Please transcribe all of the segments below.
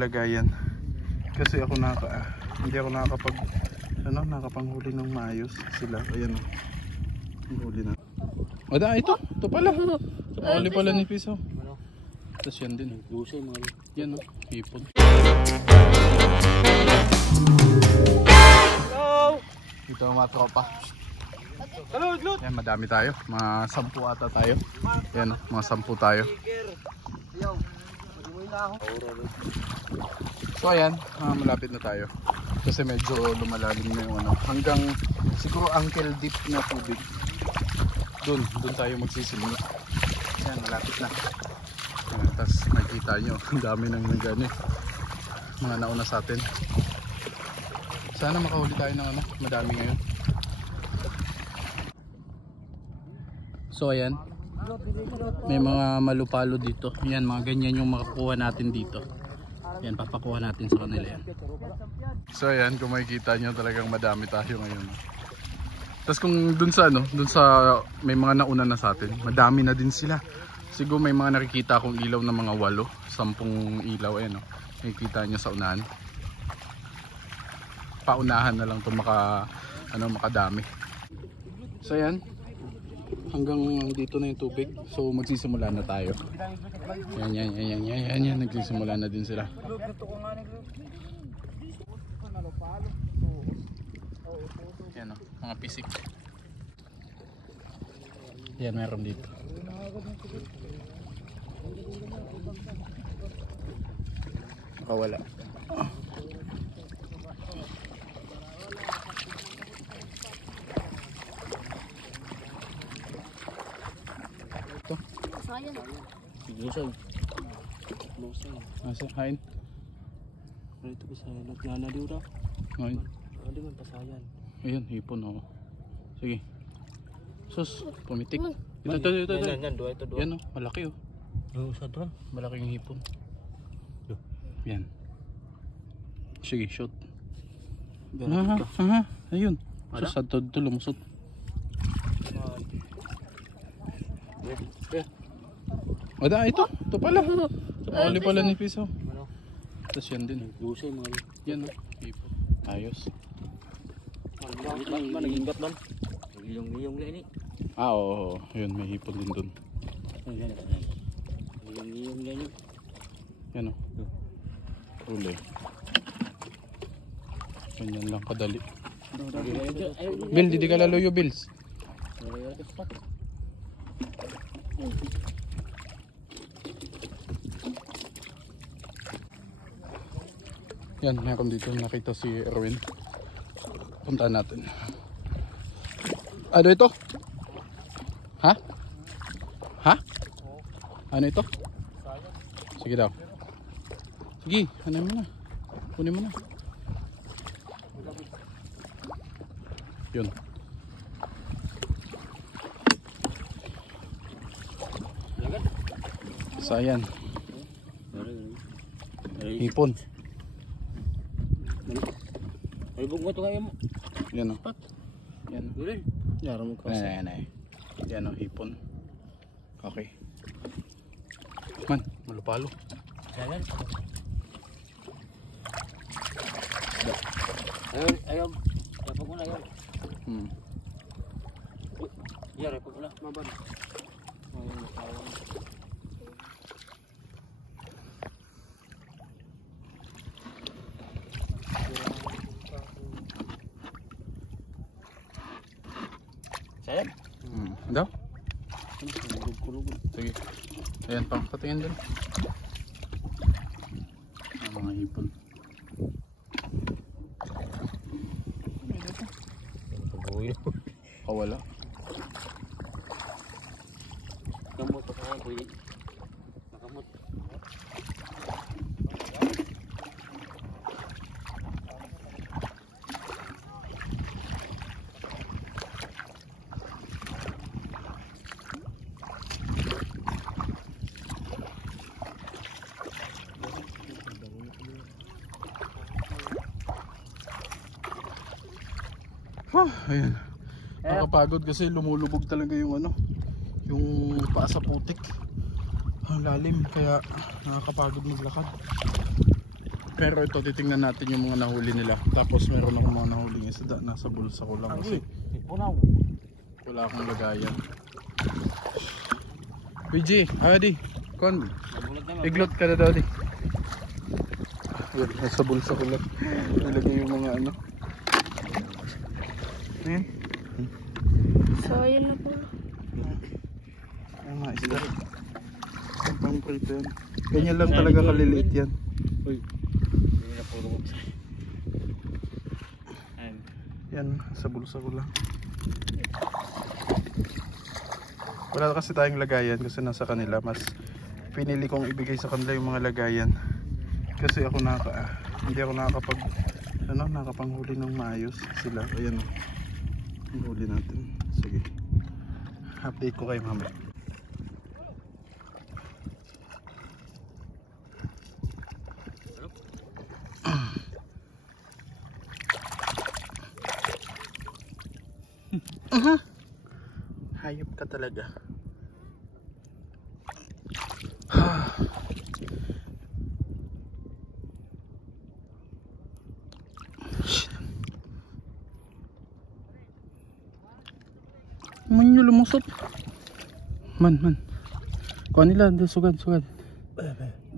lagayan. Kasi ako hindi ako nakapanghuli ng maayos. Sila, ayan o. Huli na. Ada, ito pala. Huli pala ni Piso. Tapos yan din. Yan o, hipon. Ito ang mga tropa. Yan, madami tayo. Mga 10 ata tayo. Yan o, mga 10 tayo. So ayan, malapit na tayo. Kasi medyo lumalalim na yung hanggang siguro ankle deep na tubig. Doon tayo magsisimula. Ayan, malapit na. Tapos makikita nyo, ang dami nang mga nauna sa atin. Sana makahuli tayo ng madami ngayon. So ayan, may mga malupalo dito. Yan, mga ganyan yung makakuha natin dito. Yan, papakuha natin sa kanila yan. So ayan, kung makikita nyo talagang madami tayo ngayon. Tapos kung dun sa may mga nauna na sa atin, madami na din sila. Siguro may mga nakikita akong ilaw na mga 8, 10 ilaw. Ayan, nakikita nyo sa unahan. Paunahan na lang ito makadami. So ayan, hanggang dito na yung tubig. So magsisimula na tayo. Yan, nagsisimula na din sila. Yan o, mga pisik. Yan, meron dito. Nakawala. Ito. Lusog. Nasa kain. Ito pasayan. Nagnanaliw na. Ngayon. Hindi man pasayan. Ayun, hipon ako. Sige. Sus, pumitik. Ito. Yan, dua. Yan o, malaki o. Sa doon. Malaking hipon. Yan. Sige, shoot. Ayun. Sus, ito lumusot. Ada, ito pala. Huli pala ni Piso. Tapos yan din. Yan o, hipon. Ayos. Naginggat man. Liyong ini. Oo. Yun, may hipon din dun. Liyong ini. Yan o. Huli. Ganyan lang kadali. Bill, di ka laluyo, Bills. Yan, meron dito nakita si Erwin. Puntahan natin. Ano ito? Ha? Ano ito? Sige daw. Sige, ano mo na. Kunin mo na. Yun. Sayan. Hipon. Ay, bugmo ito kayo mo. Yan o. Yan. Yara mo kasi. Yan o, hipon. Okay. Man, malupalo. Ayan. Ayun. Repag mo na yun. Yan, repag mo na. Mabad. Ayan. Daw? Sige. Ayan pa, patingin din. Ang mga hipon. Kawala. Kamot pa kaya pwede. Nakamot. Ayan. Nakapagod kasi lumulubog talaga yung yung paa sa putik. Ang lalim kaya nakakapagod maglakad. Pero ito, titingnan natin yung mga nahuli nila. Tapos meron akong mga nahuling isda. Nasa bulsa ko lang kasi wala akong lagayan. PG, di. Kon, iglot ka na daw di. Nasa bulsa ko lang. Ilagay yung mga ano. Ayan. So, yun na po. Ay mga isda. Ang pang-prito yan. Ganyan lang talaga kaliliit yan. Uy. Hindi na puro. Yan, sa bulsa ko lang. Wala kasi tayong lagayan kasi nasa kanila. Mas pinili kong ibigay sa kanila yung mga lagayan. Kasi ako hindi ako nakapanghuli ng maayos. Sila, ayan o. Ang huli natin. Sige. Update ko kayo mamaya. Hayop ka talaga. Man nyo lumusot. Man. Kuha nila, sugad.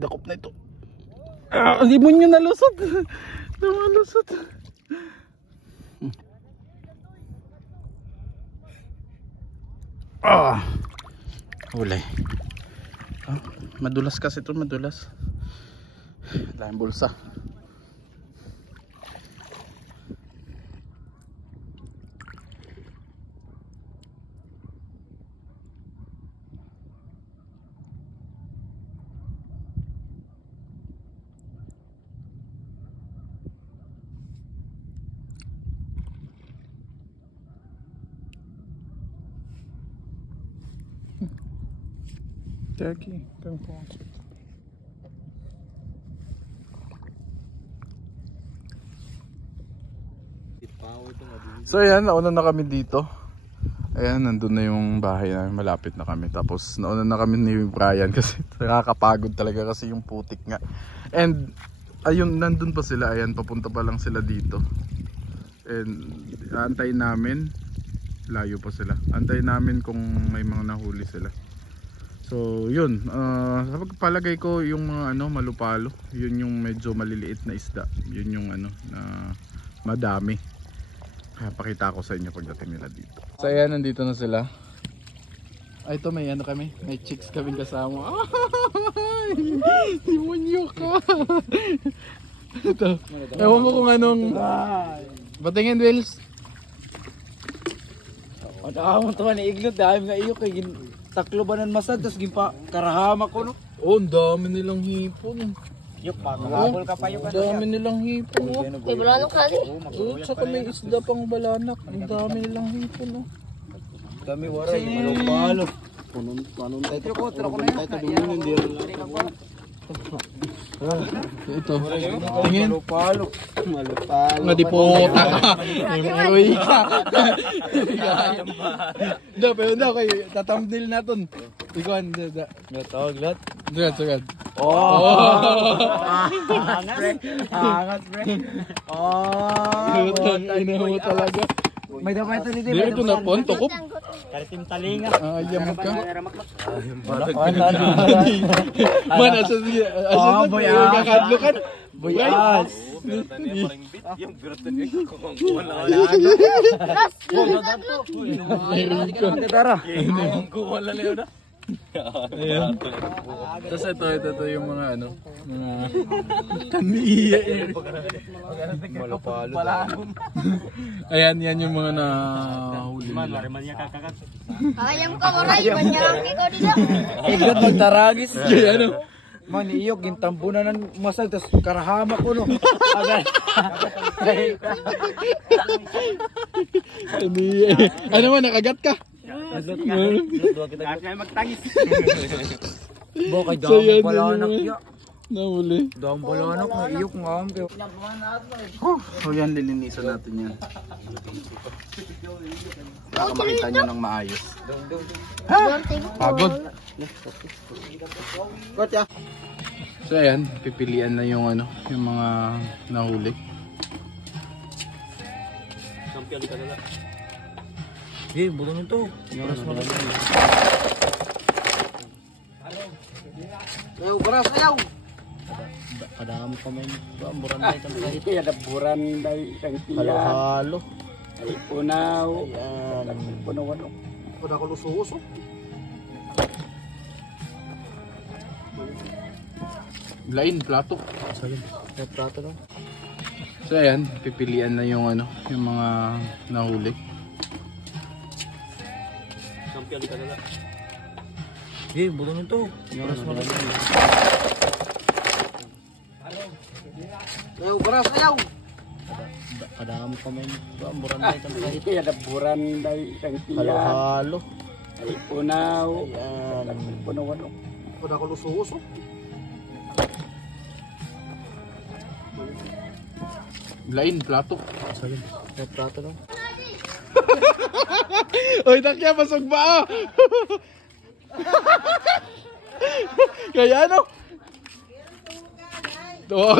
Dakop na ito. Hindi mo nyo nalusot. Nalusot. Huli. Madulas kasi ito, madulas. Dahil bulsa. Turkey, so ayan, nauna na kami dito. Ayan, nandun na yung bahay namin, malapit na kami. Tapos nauna na kami ni Brian kasi nakakapagod talaga kasi yung putik nga. And ayun, nandun pa sila, ayan, papunta pa lang sila dito. And antayin namin, layo pa sila. Antayin namin kung may mga nahuli sila. So yun, sa pagpalagay ko yung mga malupalo, yun yung medyo maliliit na isda. Yun yung na madami. Pakita ko sa inyo pagdating nila dito. So ayan, nandito na sila. Ay, ito may kami, may chicks kaming kasama. Ay, simunyo ka. Ito, ewan ko kung anong batingin, Wills. Ang tuwa ni Iglot, dahil nga iyo kay taklo ba ng masad, tapos gimpa karahama ko no. Oh, ang dami nilang hipon. Yok, makahabol ka pa yung Ang dami nilang hipon. May bulanok kali. Oh, tsaka may isda pang balanak. Ang dami nilang hipon. Dami waray, malupalo. Panon tayo ko, tira ko na yun. Hindi rin lang. Ito, tingin. Malupalo. Madipota. Uy ka. Pero kayo, tatamdil natin. Ikaw, Tawag lahat. Sugad. Angat, pre. Inaho talaga. May dapat ito nito. Dili ko na ponto ko. Karitim talinga. Ayamat ka. Mana Man, asa boy, kakadlukan. Boy, as. Yung birta niya kung wala yung kuwala na yun. Ayan. Tapos ito yung mga mga taniya. Malupalo. Ayan, yan yung mga nahuli nila. Kayang ko, maray. Banyarang ikaw dito. Iglot magtaragis. Ano? Man, iyok, gintambunan ng masag, tapos karahama ko no. Agad. Ano man, nakagat ka? Kaya magtangis. Bo, kay So, yan, damo pala yan, anak yan. niya. Nahuli. Dahang balanak na iyok nga ang kayo. So yan, lilinisan natin yan. Baka makita nyo ng maayos. Pagod. So ayan, pipilian na yung ano, yung mga nahuli. Eh, buto nito. Ayaw, baras, ayaw! Kadami pa may buran na itong kahit. Ada buran dari isang Halo-halo. Ay punaw. Ayan. Punaw-wano. Pada ko lususo. Lain, plato. May prato lang. So ayan, pipilian na yung ano, yung mga nahuli. Eh, buto nito. Baras mo lang. Ayaw, baras, ayaw! Kadami pa may buran na itong kahit. Ada buran dari isang Halo-halo. Ay punaw. Ayan. Punaw-wano. Pada ko lususo. Lain, plato. May prato lang. Oy, takya, pasog ba? Kaya ano?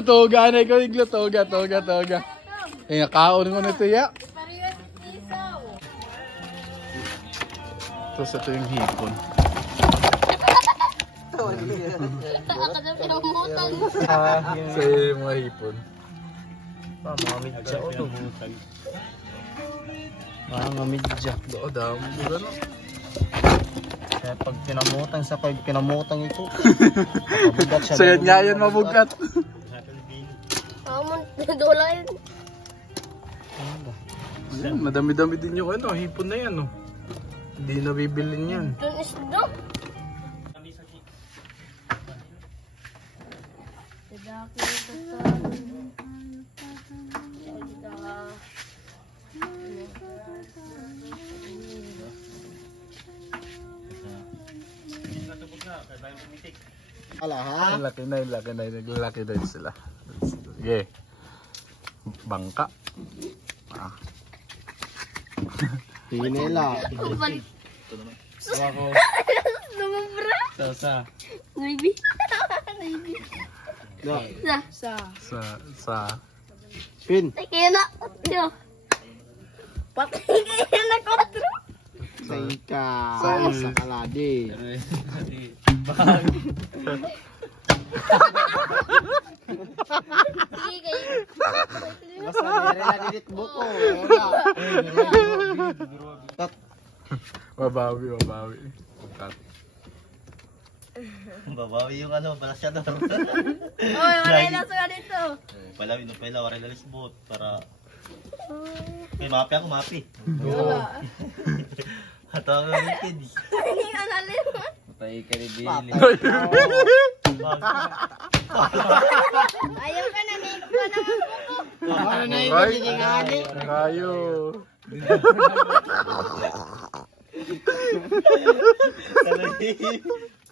Toga na ikaw, iglo. Toga. Eh, nakaon ko na ito, ya. Tapos ito yung hipon. Ako na pinamutang. Sa yung mga hipon. Mga midya o to. Mga midya. Oo, dami. Gano'n. Kaya pag pinamutang ito. Mabugat siya. Sayad nga yan, mabugat. Amon, dulain. Ayan, madami-dami din yung ano, hipon na yan, oh. Hindi na bibilin yan. Doon isdo. Ala ha? Laki na. Naglalaki na sila. Sige. Bangka. Ah. Pinela. Balik. Ako. Lumabra. Sa. Maybe. Maybe. Sa. Sa. Pin. Kaya na. Yo. Patay kaya na kotro. Sa ika. Sa. Sa kaladi. Sige kayo. Basta dire na didit buko. Mabawi. Cut. Babawi yung ano, balasyador. Oy, maray na sa dito. Pala, waray na lisbot para... May mapi ako, mapi. Ato ako ng kids. Hindi ka nalim. Patay ka rin bili. Ayaw ka na, may pa naman buko. Ano na yung matiningani? Kayo.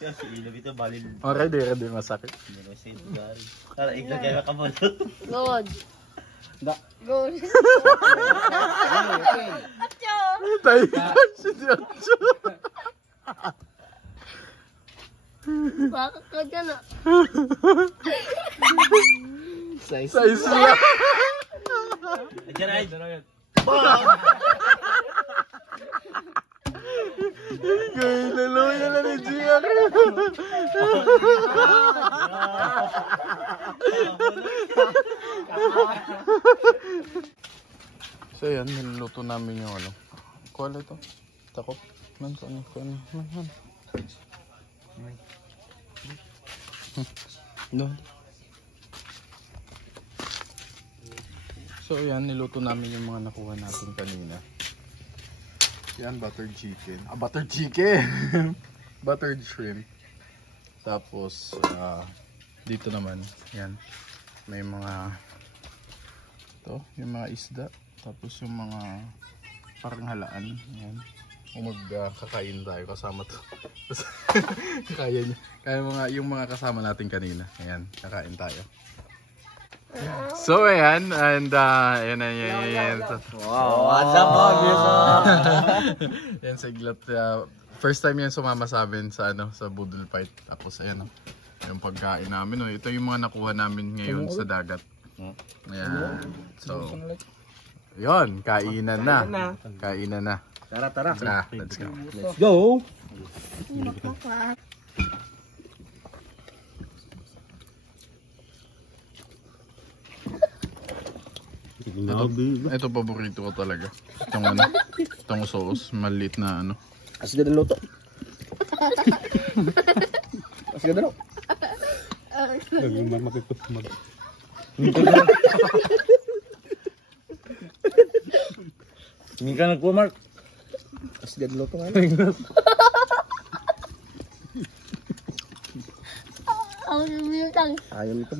Kasi ilog ito, balil. Okay, di masakit. Para iglag kayo makabalot. God. Da. God. Atyo. Tayo si Diotso. Bakit ka dyan ah? Size. Size niya. Diyan ay. Gay, naluya na ni Gian. So yan, niluluto namin yung ano. Kuha ito. Takot. Man. No. So yan, niluto namin yung mga nakuha natin kanina. Yan, buttered chicken. Buttered chicken! Buttered shrimp. Tapos, dito naman, yan. May mga, yung mga isda. Tapos yung mga parang halaan. Yan. Kung magkakain tayo kasama to. Kaya niya. Kaya yung mga kasama natin kanina. Ayan, kakain tayo. So ayan, and ayan. Wow, ada mo, Yan sa Iglat. First time yan sumama sa amin sa sa Budol Fight. Tapos ayan, yung pagkain namin. Ito yung mga nakuha namin ngayon sa dagat. Ayan. So, yun, kainan na. Kainan na. Tara. Let's go. Go! Ito paborito ko talaga. Itong sauce, maliit na Asli din luto. Asli din. Hindi ka nagpo, Mark. Asli din luto nga. Ang bintang. Ayaw nito.